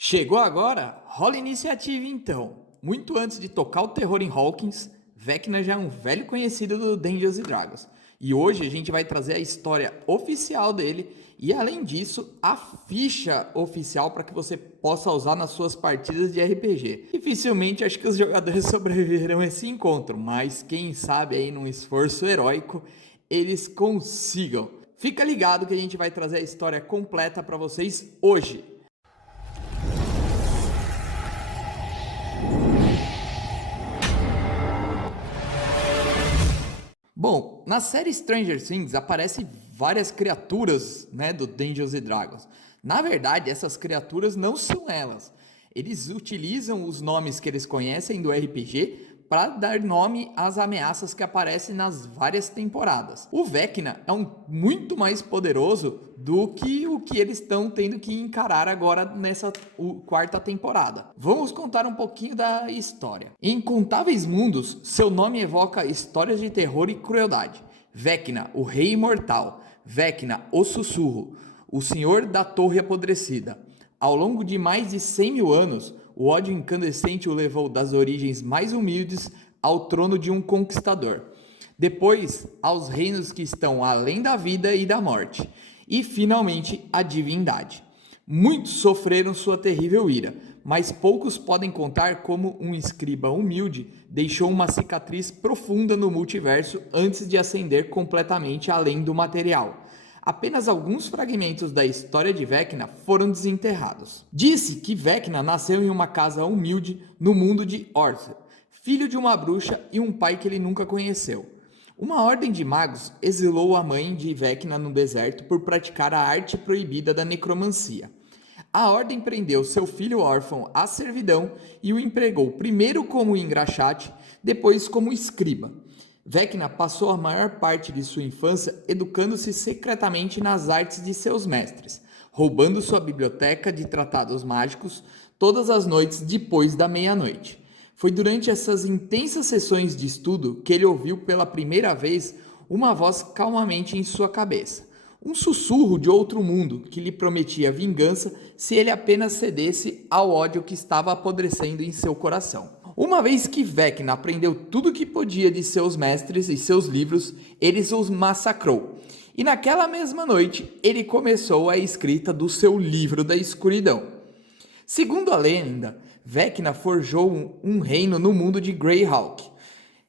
Chegou agora? Rola iniciativa então. Muito antes de tocar o terror em Hawkins, Vecna já é um velho conhecido do Dungeons Dragons. E hoje a gente vai trazer a história oficial dele e, além disso, a ficha oficial para que você possa usar nas suas partidas de RPG. Dificilmente acho que os jogadores sobreviverão a esse encontro, mas quem sabe aí num esforço heróico eles consigam. Fica ligado que a gente vai trazer a história completa para vocês hoje. Bom, na série Stranger Things aparecem várias criaturas, do Dungeons and Dragons. Na verdade, essas criaturas não são elas. Eles utilizam os nomes que eles conhecem do RPG para dar nome às ameaças que aparecem nas várias temporadas. O Vecna é muito mais poderoso do que o que eles estão tendo que encarar agora nessa quarta temporada. Vamos contar um pouquinho da história. Em Incontáveis Mundos, seu nome evoca histórias de terror e crueldade. Vecna, o Rei Imortal. Vecna, o Sussurro, o Senhor da Torre Apodrecida. Ao longo de mais de 100 mil anos, o ódio incandescente o levou das origens mais humildes ao trono de um conquistador. Depois, aos reinos que estão além da vida e da morte. E, finalmente, a divindade. Muitos sofreram sua terrível ira, mas poucos podem contar como um escriba humilde deixou uma cicatriz profunda no multiverso antes de ascender completamente além do material. Apenas alguns fragmentos da história de Vecna foram desenterrados. Disse que Vecna nasceu em uma casa humilde no mundo de Orthe, filho de uma bruxa e um pai que ele nunca conheceu. Uma ordem de magos exilou a mãe de Vecna no deserto por praticar a arte proibida da necromancia. A ordem prendeu seu filho órfão à servidão e o empregou primeiro como engraxate, depois como escriba. Vecna passou a maior parte de sua infância educando-se secretamente nas artes de seus mestres, roubando sua biblioteca de tratados mágicos todas as noites depois da meia-noite. Foi durante essas intensas sessões de estudo que ele ouviu pela primeira vez uma voz calmamente em sua cabeça. Um sussurro de outro mundo que lhe prometia vingança se ele apenas cedesse ao ódio que estava apodrecendo em seu coração. Uma vez que Vecna aprendeu tudo o que podia de seus mestres e seus livros, ele os massacrou. E naquela mesma noite, ele começou a escrita do seu livro da escuridão. Segundo a lenda, Vecna forjou um reino no mundo de Greyhawk.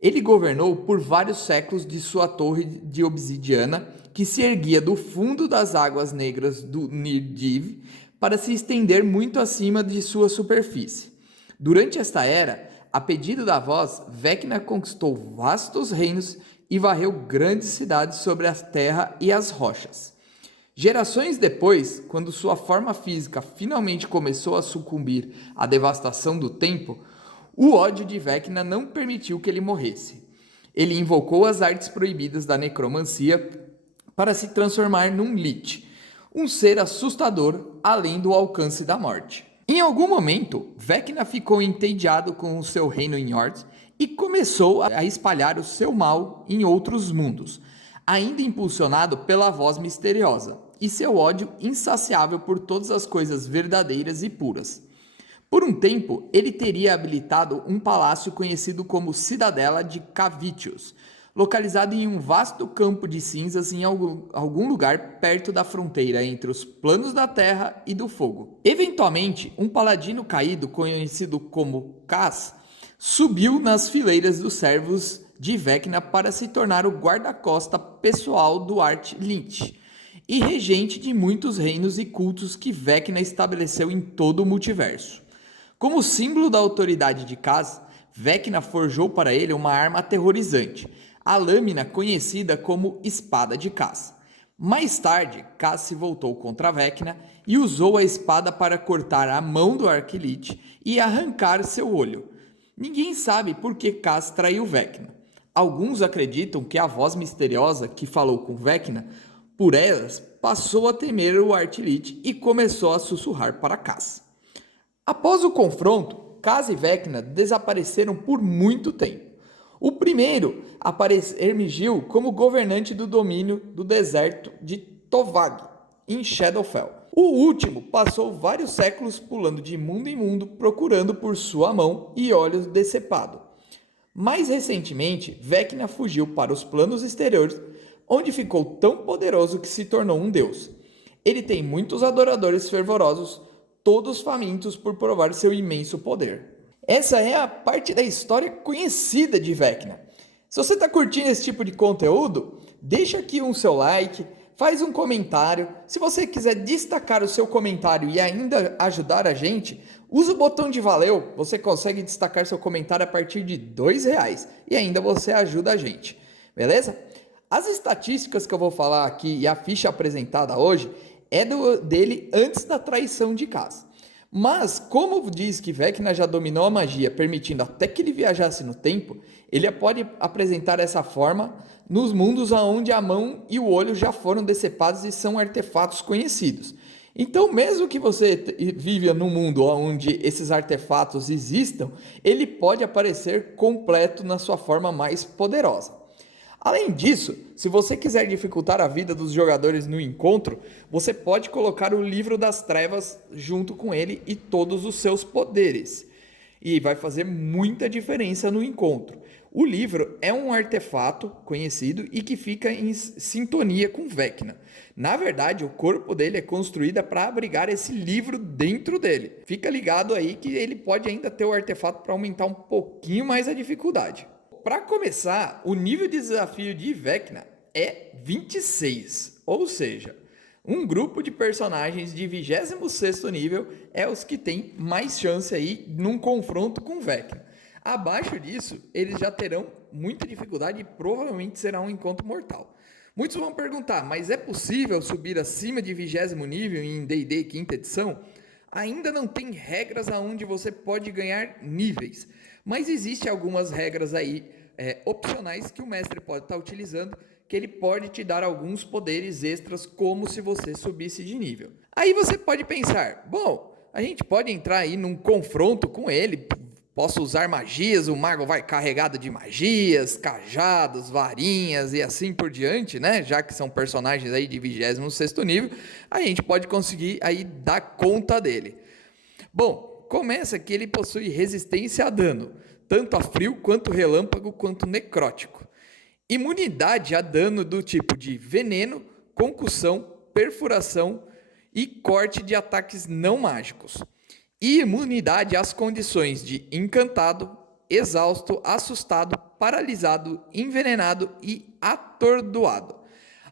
Ele governou por vários séculos de sua torre de obsidiana, que se erguia do fundo das águas negras do Nirdiv, para se estender muito acima de sua superfície. Durante esta era, a pedido da voz, Vecna conquistou vastos reinos e varreu grandes cidades sobre a terra e as rochas. Gerações depois, quando sua forma física finalmente começou a sucumbir à devastação do tempo, o ódio de Vecna não permitiu que ele morresse. Ele invocou as artes proibidas da necromancia para se transformar num Lich, um ser assustador além do alcance da morte. Em algum momento, Vecna ficou entediado com o seu reino em Orthe e começou a espalhar o seu mal em outros mundos, ainda impulsionado pela voz misteriosa e seu ódio insaciável por todas as coisas verdadeiras e puras. Por um tempo, ele teria habilitado um palácio conhecido como Cidadela de Cavitius, localizado em um vasto campo de cinzas em algum lugar perto da fronteira entre os planos da terra e do fogo. Eventualmente, um paladino caído, conhecido como Kaz, subiu nas fileiras dos servos de Vecna para se tornar o guarda-costa pessoal do Lich e regente de muitos reinos e cultos que Vecna estabeleceu em todo o multiverso. Como símbolo da autoridade de Kaz, Vecna forjou para ele uma arma aterrorizante, a lâmina conhecida como Espada de Kaz. Mais tarde, Kaz se voltou contra Vecna e usou a espada para cortar a mão do Arquilich e arrancar seu olho. Ninguém sabe por que Kaz traiu Vecna. Alguns acreditam que a voz misteriosa que falou com Vecna, por elas, passou a temer o Arquilich e começou a sussurrar para Kaz. Após o confronto, Kaz e Vecna desapareceram por muito tempo. O primeiro emergiu como governante do domínio do deserto de Tovag, em Shadowfell. O último passou vários séculos pulando de mundo em mundo procurando por sua mão e olhos decepado. Mais recentemente, Vecna fugiu para os planos exteriores, onde ficou tão poderoso que se tornou um deus. Ele tem muitos adoradores fervorosos, todos famintos por provar seu imenso poder. Essa é a parte da história conhecida de Vecna. Se você está curtindo esse tipo de conteúdo, deixa aqui um seu like, faz um comentário. Se você quiser destacar o seu comentário e ainda ajudar a gente, usa o botão de valeu. Você consegue destacar seu comentário a partir de R$2 e ainda você ajuda a gente, beleza? As estatísticas que eu vou falar aqui e a ficha apresentada hoje é dele antes da traição de Kaz. Mas, como diz que Vecna já dominou a magia, permitindo até que ele viajasse no tempo, ele pode apresentar essa forma nos mundos onde a mão e o olho já foram decepados e são artefatos conhecidos. Então, mesmo que você viva num mundo onde esses artefatos existam, ele pode aparecer completo na sua forma mais poderosa. Além disso, se você quiser dificultar a vida dos jogadores no encontro, você pode colocar o Livro das Trevas junto com ele e todos os seus poderes. E vai fazer muita diferença no encontro. O livro é um artefato conhecido e que fica em sintonia com Vecna. Na verdade, o corpo dele é construído para abrigar esse livro dentro dele. Fica ligado aí que ele pode ainda ter o artefato para aumentar um pouquinho mais a dificuldade. Para começar, o nível de desafio de Vecna é 26, ou seja, um grupo de personagens de 26º nível é os que tem mais chance aí num confronto com Vecna. Abaixo disso, eles já terão muita dificuldade e provavelmente será um encontro mortal. Muitos vão perguntar, mas é possível subir acima de 20º nível em D&D 5ª edição? Ainda não tem regras aonde você pode ganhar níveis, mas existem algumas regras aí opcionais que o mestre pode estar utilizando, que ele pode te dar alguns poderes extras como se você subisse de nível. Aí você pode pensar, bom, a gente pode entrar aí num confronto com ele, posso usar magias, o mago vai carregado de magias, cajados, varinhas e assim por diante, né? Já que são personagens aí de 26º nível, a gente pode conseguir aí dar conta dele. Bom, começa que ele possui resistência a dano, tanto a frio, quanto relâmpago, quanto necrótico. Imunidade a dano do tipo de veneno, concussão, perfuração e corte de ataques não mágicos. E imunidade às condições de encantado, exausto, assustado, paralisado, envenenado e atordoado.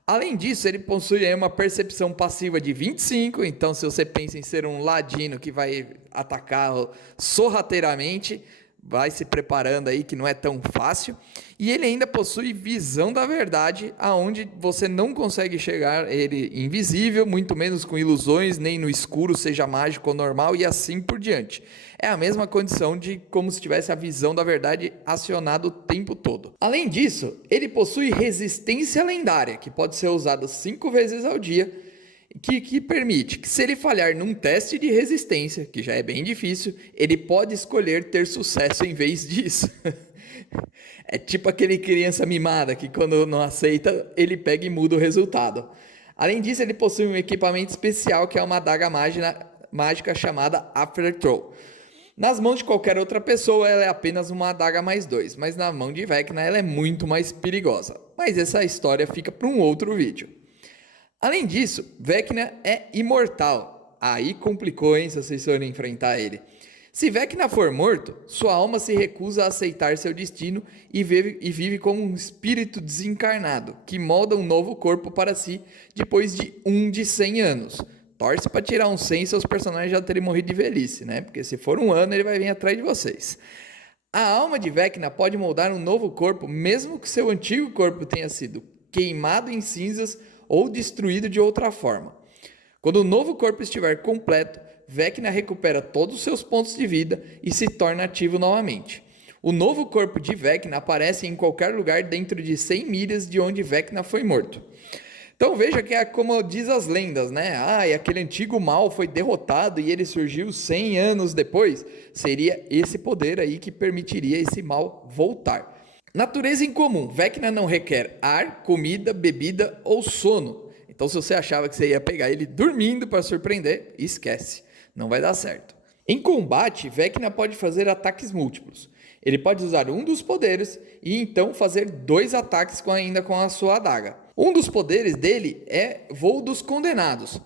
Além disso, ele possui uma percepção passiva de 25, então se você pensa em ser um ladino que vai atacar sorrateiramente, vai se preparando aí que não é tão fácil. E ele ainda possui visão da verdade, aonde você não consegue chegar ele invisível, muito menos com ilusões, nem no escuro, seja mágico ou normal, e assim por diante. É a mesma condição de como se tivesse a visão da verdade acionada o tempo todo. Além disso, ele possui resistência lendária, que pode ser usada 5 vezes ao dia, que permite que, se ele falhar num teste de resistência, que já é bem difícil, ele pode escolher ter sucesso em vez disso. É tipo aquele criança mimada que, quando não aceita, ele pega e muda o resultado. Além disso, ele possui um equipamento especial que é uma adaga mágica chamada Afterthrow. Nas mãos de qualquer outra pessoa, ela é apenas uma adaga mais 2, mas na mão de Vecna ela é muito mais perigosa. Mas essa história fica para um outro vídeo. Além disso, Vecna é imortal. Aí complicou, hein, se vocês forem enfrentar ele. Se Vecna for morto, sua alma se recusa a aceitar seu destino e vive como um espírito desencarnado, que molda um novo corpo para si depois de 100 anos. Torce para tirar um 100 e seus personagens já terem morrido de velhice, né? Porque se for 1 ano, ele vai vir atrás de vocês. A alma de Vecna pode moldar um novo corpo, mesmo que seu antigo corpo tenha sido queimado em cinzas ou destruído de outra forma. Quando o novo corpo estiver completo, Vecna recupera todos os seus pontos de vida e se torna ativo novamente. O novo corpo de Vecna aparece em qualquer lugar dentro de 100 milhas de onde Vecna foi morto. Então veja que é como diz as lendas, né? E aquele antigo mal foi derrotado e ele surgiu 100 anos depois. Seria esse poder aí que permitiria esse mal voltar. Natureza incomum. Vecna não requer ar, comida, bebida ou sono. Então se você achava que você ia pegar ele dormindo para surpreender, esquece, não vai dar certo. Em combate, Vecna pode fazer ataques múltiplos. Ele pode usar um dos poderes e então fazer 2 ataques ainda com a sua adaga. Um dos poderes dele é Voo dos Condenados.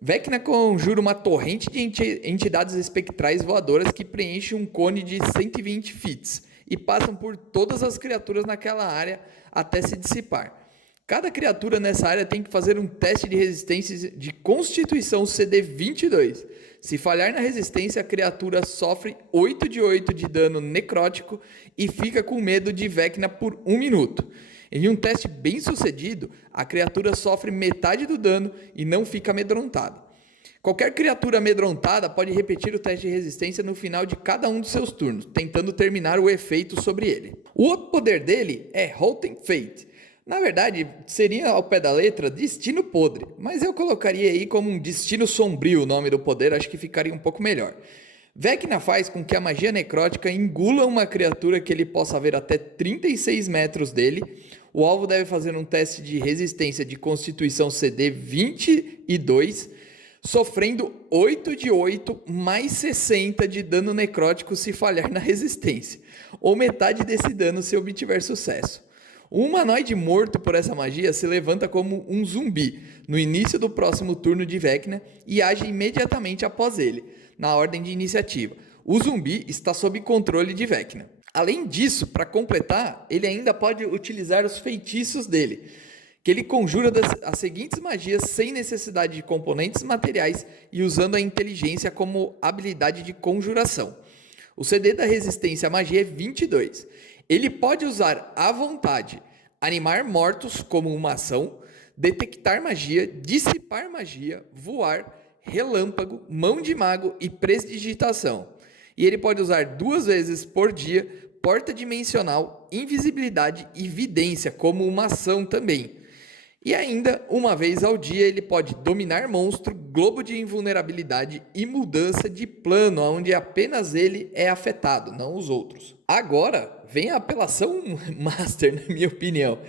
Vecna conjura uma torrente de entidades espectrais voadoras que preenche um cone de 120 fits e passam por todas as criaturas naquela área até se dissipar. Cada criatura nessa área tem que fazer um teste de resistência de Constituição CD 22. Se falhar na resistência, a criatura sofre 8 de 8 de dano necrótico e fica com medo de Vecna por 1 minuto. Em um teste bem sucedido, a criatura sofre metade do dano e não fica amedrontada. Qualquer criatura amedrontada pode repetir o teste de resistência no final de cada um dos seus turnos, tentando terminar o efeito sobre ele. O outro poder dele é Rotten Fate. Na verdade, seria ao pé da letra Destino Podre, mas eu colocaria aí como um Destino Sombrio o nome do poder, acho que ficaria um pouco melhor. Vecna faz com que a magia necrótica engula uma criatura que ele possa ver até 36 metros dele. O alvo deve fazer um teste de resistência de Constituição CD 22, sofrendo 8 de 8 mais 60 de dano necrótico se falhar na resistência, ou metade desse dano se obtiver sucesso. O humanoide morto por essa magia se levanta como um zumbi no início do próximo turno de Vecna e age imediatamente após ele, na ordem de iniciativa. O zumbi está sob controle de Vecna. Além disso, para completar, ele ainda pode utilizar os feitiços dele, que ele conjura as seguintes magias sem necessidade de componentes materiais e usando a inteligência como habilidade de conjuração. O CD da resistência à magia é 22. Ele pode usar à vontade animar mortos como uma ação, detectar magia, dissipar magia, voar, relâmpago, mão de mago e prestidigitação. E ele pode usar 2 vezes por dia porta dimensional, invisibilidade e vidência como uma ação também. E ainda, uma vez ao dia, ele pode dominar monstro, globo de invulnerabilidade e mudança de plano, onde apenas ele é afetado, não os outros. Agora, vem a apelação Master, na minha opinião.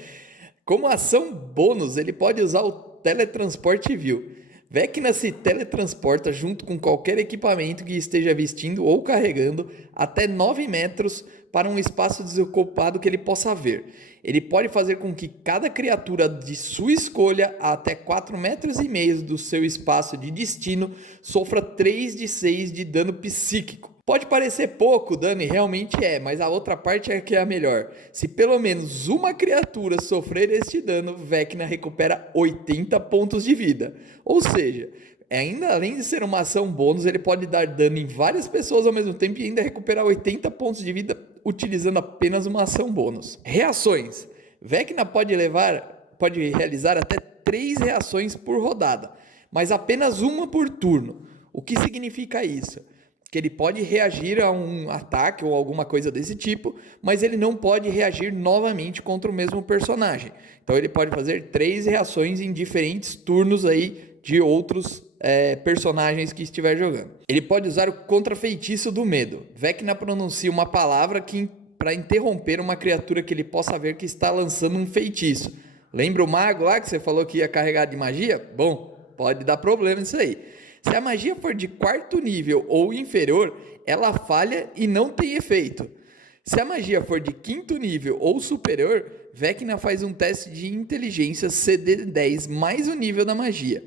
Como ação bônus, ele pode usar o Teletransporte Vil. Vecna se teletransporta junto com qualquer equipamento que esteja vestindo ou carregando até 9 metros para um espaço desocupado que ele possa ver. Ele pode fazer com que cada criatura de sua escolha a até 4,5 metros do seu espaço de destino sofra 3 de 6 de dano psíquico. Pode parecer pouco dano e realmente é, mas a outra parte é que é a melhor. Se pelo menos uma criatura sofrer este dano, Vecna recupera 80 pontos de vida. Ou seja, ainda além de ser uma ação bônus, ele pode dar dano em várias pessoas ao mesmo tempo e ainda recuperar 80 pontos de vida utilizando apenas uma ação bônus. Reações. Vecna pode realizar até 3 reações por rodada, mas apenas uma por turno. O que significa isso? Que ele pode reagir a um ataque ou alguma coisa desse tipo, mas ele não pode reagir novamente contra o mesmo personagem. Então ele pode fazer 3 reações em diferentes turnos aí de outros personagens que estiver jogando. Ele pode usar o contrafeitiço do medo. Vecna pronuncia uma palavra para interromper uma criatura que ele possa ver que está lançando um feitiço. Lembra o mago lá que você falou que ia carregar de magia? Bom, pode dar problema isso aí. Se a magia for de 4º nível ou inferior, ela falha e não tem efeito. Se a magia for de 5º nível ou superior, Vecna faz um teste de inteligência CD 10 mais o nível da magia.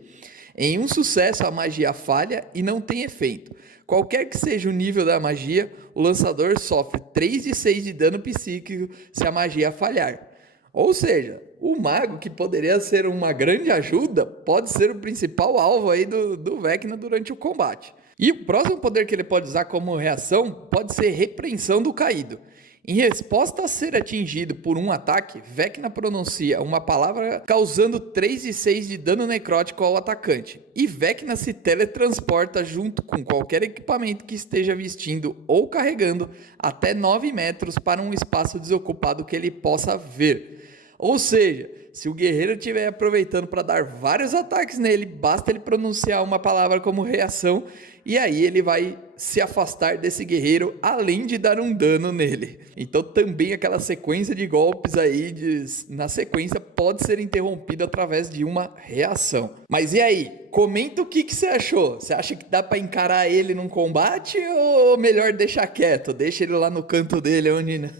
Em um sucesso, a magia falha e não tem efeito. Qualquer que seja o nível da magia, o lançador sofre 3 de 6 de dano psíquico se a magia falhar. Ou seja, o mago, que poderia ser uma grande ajuda, pode ser o principal alvo aí do Vecna durante o combate. E o próximo poder que ele pode usar como reação pode ser Repreensão do Caído. Em resposta a ser atingido por um ataque, Vecna pronuncia uma palavra causando 3 de 6 de dano necrótico ao atacante. E Vecna se teletransporta junto com qualquer equipamento que esteja vestindo ou carregando até 9 metros para um espaço desocupado que ele possa ver. Ou seja, Se o guerreiro estiver aproveitando para dar vários ataques nele, basta ele pronunciar uma palavra como reação e aí ele vai se afastar desse guerreiro, além de dar um dano nele. Então também aquela sequência de golpes aí na sequência pode ser interrompida através de uma reação. Mas e aí? Comenta o que você achou. Você acha que dá para encarar ele num combate ou melhor deixar quieto? Deixa ele lá no canto dele onde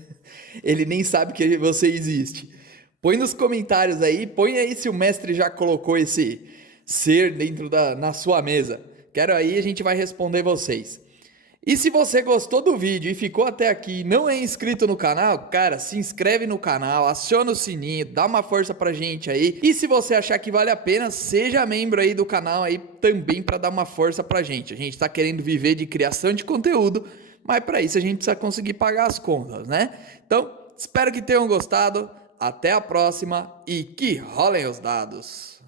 ele nem sabe que você existe. Põe nos comentários aí, põe aí se o mestre já colocou esse ser na sua mesa. Quero aí, a gente vai responder vocês. E se você gostou do vídeo e ficou até aqui e não é inscrito no canal, cara, se inscreve no canal, aciona o sininho, dá uma força pra gente aí. E se você achar que vale a pena, seja membro aí do canal aí também para dar uma força pra gente. A gente tá querendo viver de criação de conteúdo, mas para isso a gente precisa conseguir pagar as contas, né? Então, espero que tenham gostado. Até a próxima e que rolem os dados!